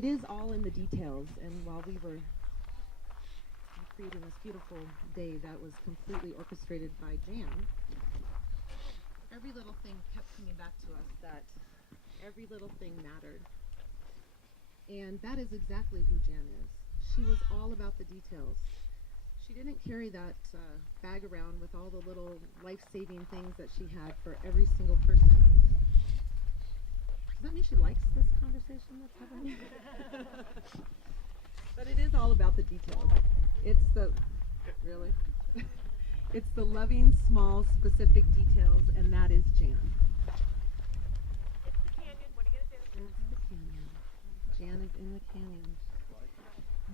It is all in the details, and while we were creating this beautiful day that was completely orchestrated by Jan, every little thing kept coming back to us, that every little thing mattered. And that is exactly who Jan is. She was all about the details. She didn't carry that bag around with all the little life-saving things that she had for every single person. Does that mean she likes this conversation that's happening? But it is all about the details. It's the, really? It's the loving, small, specific details, and that is Jan. It's the canyon. What are you going to do? That's the canyon. Jan is in the canyon.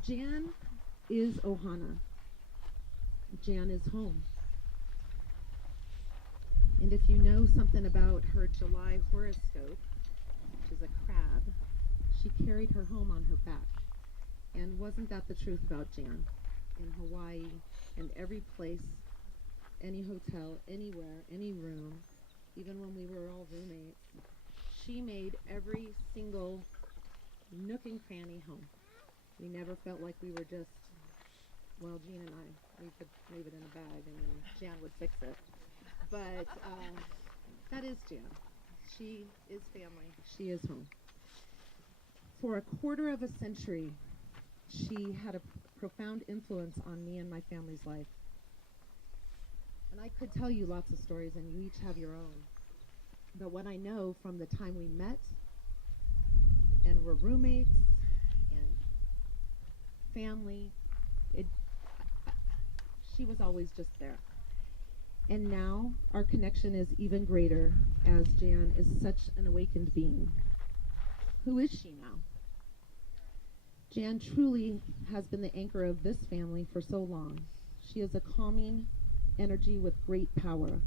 Jan is Ohana. Jan is home. And if you know something about her July horoscope, which is a crab, she carried her home on her back. And wasn't that the truth about Jan? In Hawaii, in every place, any hotel, anywhere, any room, even when we were all roommates, she made every single nook and cranny home. We never felt like we were just, well, Jean and I, we could leave it in a bag and then Jan would fix it. But that is Jan. She is family. She is home. For a quarter of a century, she had a profound influence on me and my family's life. And I could tell you lots of stories, and you each have your own. But what I know from the time we met and were roommates and family, she was always just there. And now our connection is even greater, as Jan is such an awakened being. Who is she now? Jan truly has been the anchor of this family for so long. She is a calming energy with great power.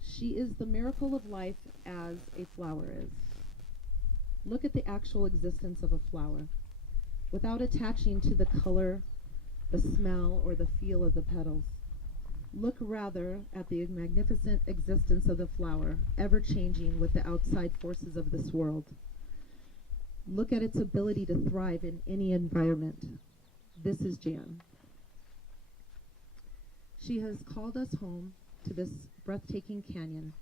She is the miracle of life as a flower is. Look at the actual existence of a flower. Without attaching to the color, the smell, or the feel of the petals. Look rather at the magnificent existence of the flower, ever changing with the outside forces of this world. Look at its ability to thrive in any environment. This is Jan. She has called us home to this breathtaking canyon.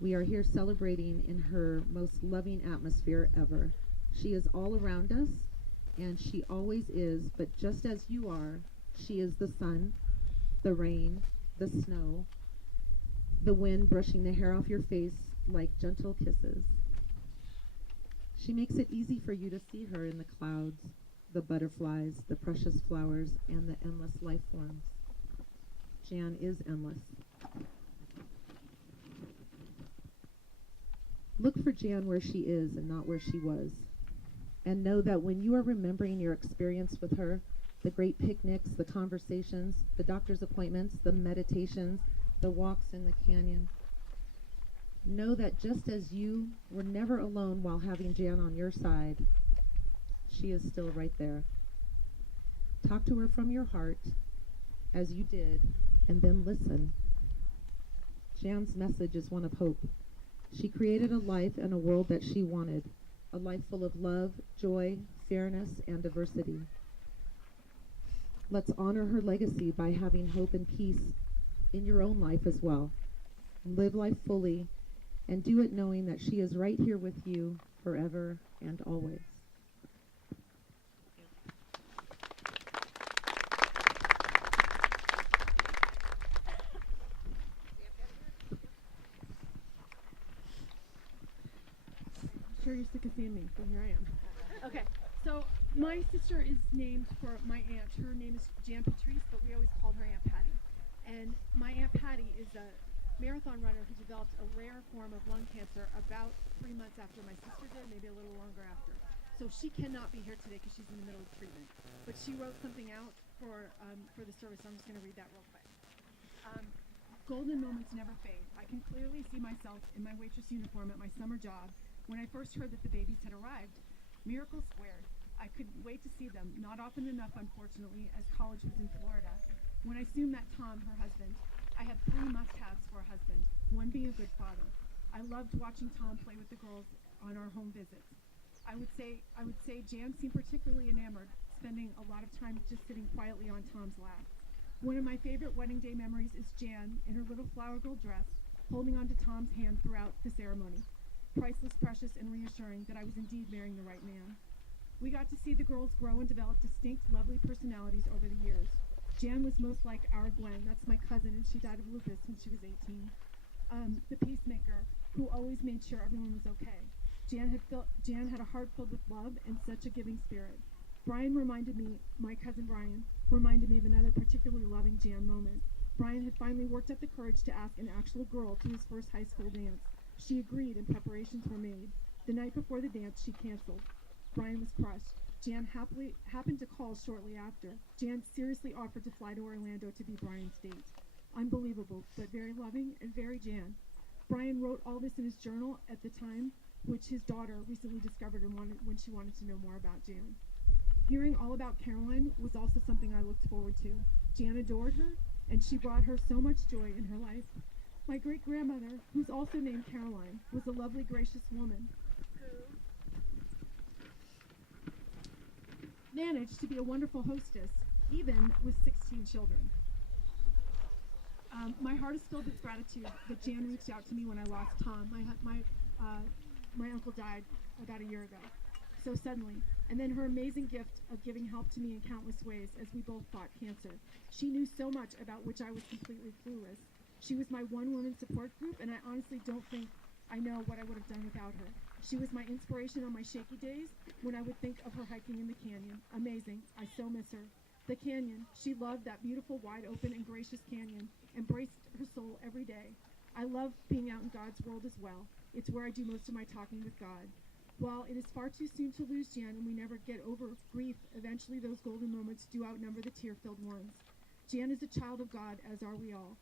We are here celebrating in her most loving atmosphere ever. She is all around us, and she always is, but just as you are, she is the sun, the rain, the snow, the wind brushing the hair off your face like gentle kisses. She makes it easy for you to see her in the clouds, the butterflies, the precious flowers, and the endless life forms. Jan is endless. Look for Jan where she is and not where she was. And know that when you are remembering your experience with her, the great picnics, the conversations, the doctor's appointments, the meditations, the walks in the canyon, know that just as you were never alone while having Jan on your side, she is still right there. Talk to her from your heart, as you did, and then listen. Jan's message is one of hope. She created a life and a world that she wanted, a life full of love, joy, fairness, and diversity. Let's honor her legacy by having hope and peace in your own life as well. Live life fully, and do it knowing that she is right here with you forever and always. I'm sure you're sick of seeing me, so here I am. Okay, so my sister is named for my aunt. Her name is Jan Patrice, but we always called her Aunt Patty. And my Aunt Patty is a marathon runner who developed a rare form of lung cancer about 3 months after my sister did, maybe a little longer after. So she cannot be here today because she's in the middle of treatment. But she wrote something out for the service. I'm just going to read that real quick. Golden moments never fade. I can clearly see myself in my waitress uniform at my summer job when I first heard that the babies had arrived. Miracles squared. I couldn't wait to see them, not often enough, unfortunately, as college was in Florida. When I soon met Tom, her husband, I had 3 must-haves for a husband, one being a good father. I loved watching Tom play with the girls on our home visits. I would say Jan seemed particularly enamored, spending a lot of time just sitting quietly on Tom's lap. One of my favorite wedding day memories is Jan in her little flower girl dress, holding onto Tom's hand throughout the ceremony. Priceless, precious, and reassuring that I was indeed marrying the right man. We got to see the girls grow and develop distinct, lovely personalities over the years. Jan was most like our Gwen, that's my cousin, and she died of lupus when she was 18. The peacemaker, who always made sure everyone was okay. Jan had a heart filled with love and such a giving spirit. My cousin Brian, reminded me of another particularly loving Jan moment. Brian had finally worked up the courage to ask an actual girl to his first high school dance. She agreed and preparations were made. The night before the dance, she canceled. Brian was crushed. Jan happened to call shortly after. Jan seriously offered to fly to Orlando to be Brian's date. Unbelievable, but very loving and very Jan. Brian wrote all this in his journal at the time, which his daughter recently discovered when she wanted to know more about Jan. Hearing all about Caroline was also something I looked forward to. Jan adored her, and she brought her so much joy in her life. My great-grandmother, who's also named Caroline, was a lovely, gracious woman who managed to be a wonderful hostess, even with 16 children. My heart is filled with gratitude that Jan reached out to me when I lost Tom. My uncle died about a year ago, so suddenly. And then her amazing gift of giving help to me in countless ways as we both fought cancer. She knew so much about which I was completely clueless. She was my one-woman support group, and I honestly don't think I know what I would have done without her. She was my inspiration on my shaky days when I would think of her hiking in the canyon. Amazing. I so miss her. The canyon. She loved that beautiful, wide open, and gracious canyon. Embraced her soul every day. I love being out in God's world as well. It's where I do most of my talking with God. While it is far too soon to lose Jan and we never get over grief, eventually those golden moments do outnumber the tear-filled ones. Jan is a child of God, as are we all.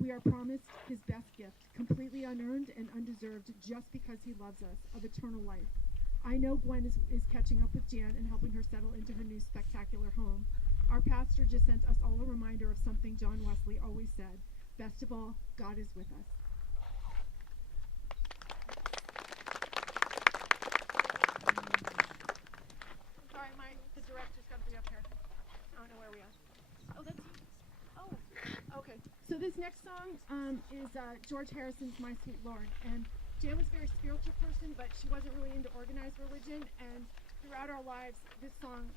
We are promised his best gift, completely unearned and undeserved just because he loves us, of eternal life. I know Gwen is catching up with Jan and helping her settle into her new spectacular home. Our pastor just sent us all a reminder of something John Wesley always said. Best of all, God is with us. Sorry, the director's got to be up here. I don't know where we are. Oh, that's you. Oh, okay. So this next song is George Harrison's My Sweet Lord. And Jan was a very spiritual person, but she wasn't really into organized religion. And throughout our lives, this song,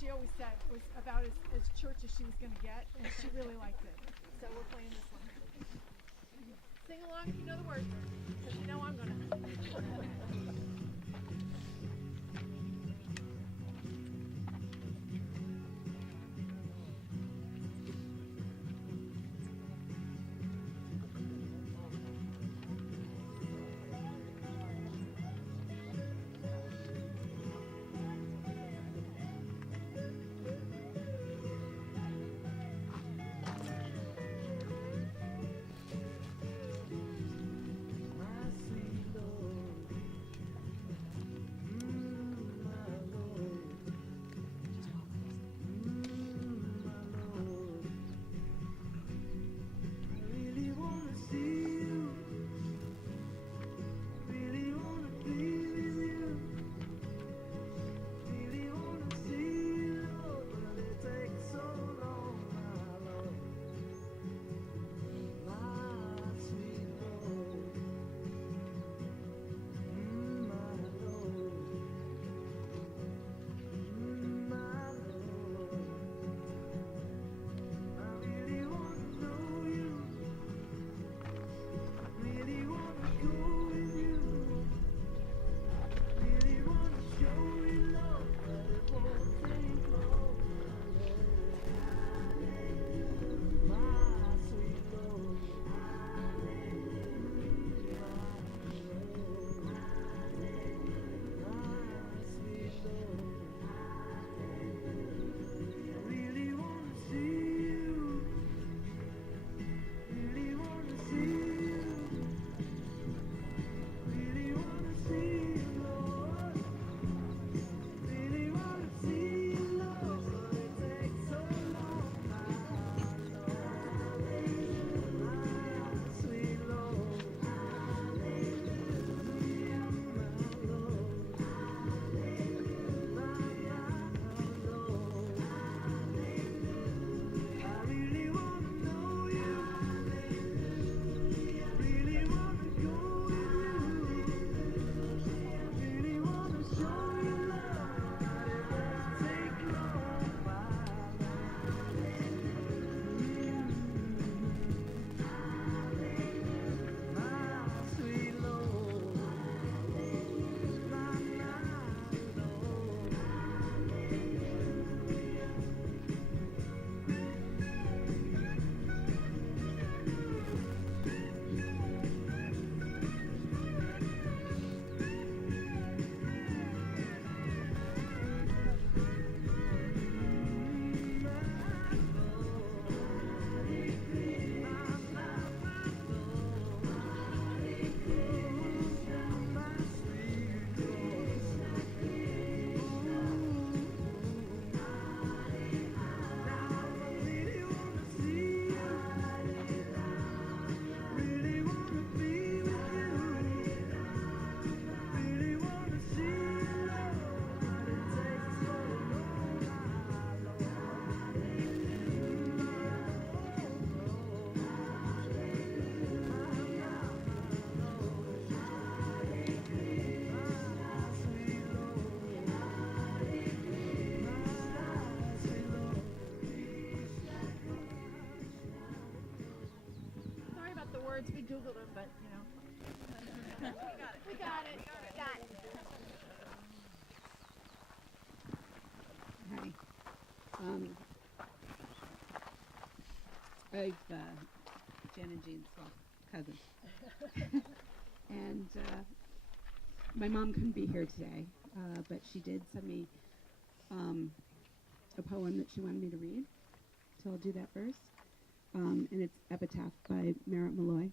she always said, was about as church as she was going to get. And she really liked it. So we're playing this one. Sing along if you know the words, because you know I'm going to. Googled him, but you know. We got it. Hi. I've Jen and Jean's cousin, and my mom couldn't be here today, but she did send me a poem that she wanted me to read. So I'll do that first, and it's Epitaph by Merritt Malloy.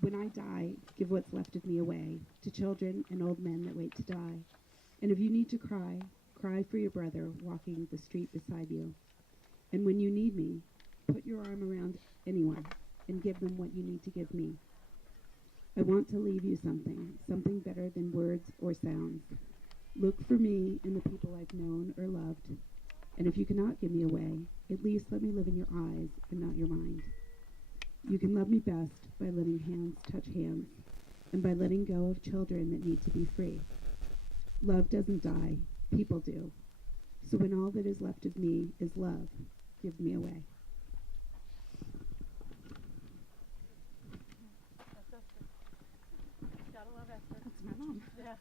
When I die, give what's left of me away to children and old men that wait to die. And if you need to cry, cry for your brother walking the street beside you. And when you need me, put your arm around anyone and give them what you need to give me. I want to leave you something better than words or sounds. Look for me in the people I've known or loved. And if you cannot give me away, at least let me live in your eyes and not your mind. You can love me best by letting hands touch hands and by letting go of children that need to be free. Love doesn't die, people do. So when all that is left of me is love, give me away. That's Esther. Gotta love Esther. That's my mom. Yeah.